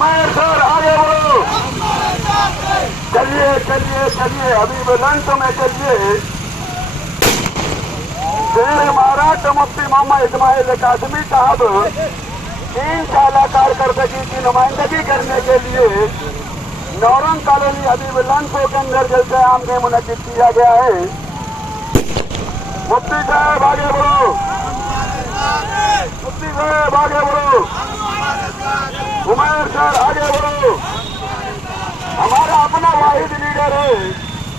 Umar sir आगे बढ़ो। चलिए चलिए चलिए, अभी लंच में चलिए। शेर महाराष्ट्र मुफ्ती मोहम्मद इस्माइल कासमी साहब 3 साल कारकर्दगी की नुमाइंदगी करने के लिए नौरंग कॉलोनी हबीब लंचो के अंदर जलसे आम में मुनक्किद किया गया है। मुफ्ती साहब आगे बढ़ो, मुफ्ती साहब आगे बढ़ो, उमर सर आगे बढ़ो। हमारा अपना वाहिद लीडर है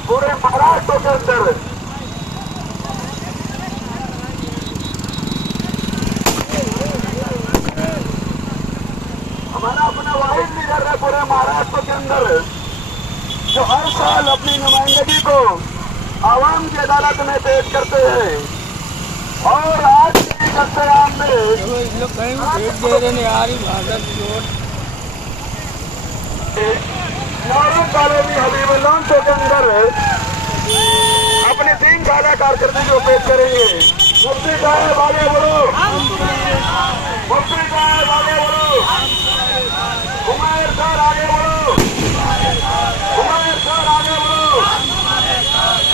पूरे महाराष्ट्र के अंदर। हमारा अपना वाहिद लीडर है पूरे महाराष्ट्र के अंदर, जो हर साल अपनी नुमाइंदगी को आवाम की अदालत में पेश करते हैं। और आज के दस्तयाम में नौरंग कॉलोनी हबीब लंचो के अंदर अपने 3 साल कारकर्दगी को पेश करेंगे। मुफ्ती साहब आगे बढ़ो, मुफ्ती साहब आगे बढ़ो, उमर सर आगे बढ़ो, उमर सर आगे बढ़ो,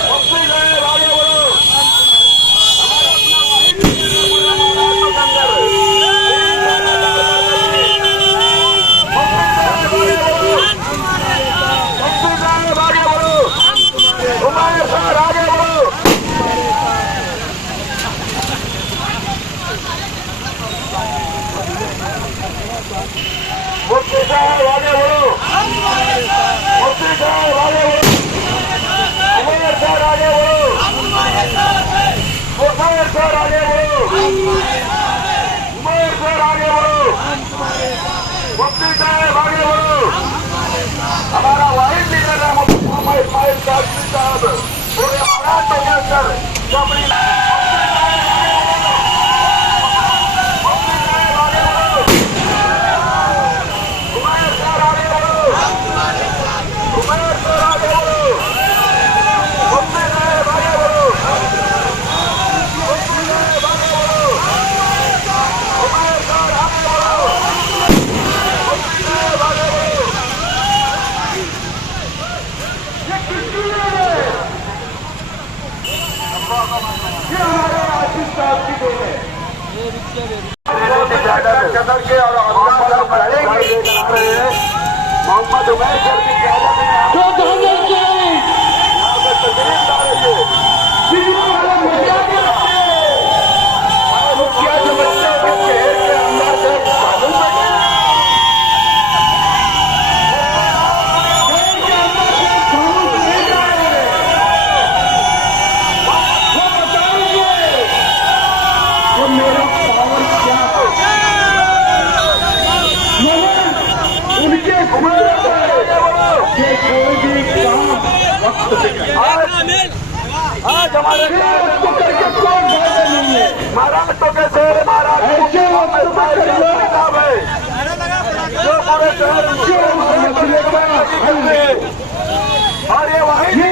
मुफ्ती साहब आगे बढ़ो। हमारा अपना वाहिद पूरे महाराष्ट्र के अंदर मुफ्ती साहब आगे बढ़ो, उमर सर आगे बढ़ो। मुफ्ती साहब आगे बढ़ो, मुफ्ती साहब आगे बढ़ो, उमर सर आगे बढ़ो, उमर सर आगे बढ़ो, उमर सर आगे बढ़ो, मुफ्ती साहब आगे बढ़ो। हमारा वाहिद लीडर है मुफ्ती मोहम्मद इस्माइल कासमी साहब पूरे महाराष्ट्र के अंदर अपनी मोहम्मद उमर सर की आज हमारे महाराष्ट्र के शहर महाराष्ट्र है जो पूरे शहर और ये वही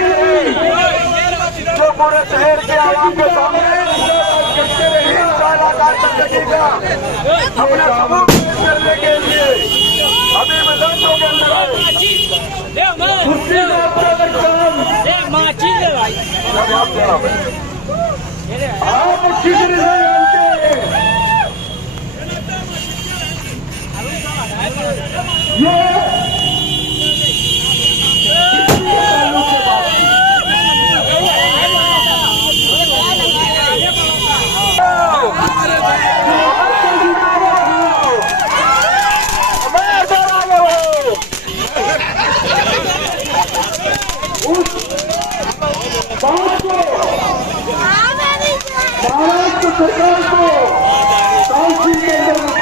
जो पूरे शहर के आवाम के सामने 3 साल कारकर्दगी का अपने सबूत पेश करने के लिए अभी मैदानों के अंदर महाराष्ट्र सरकार को काउंसिल के अंदर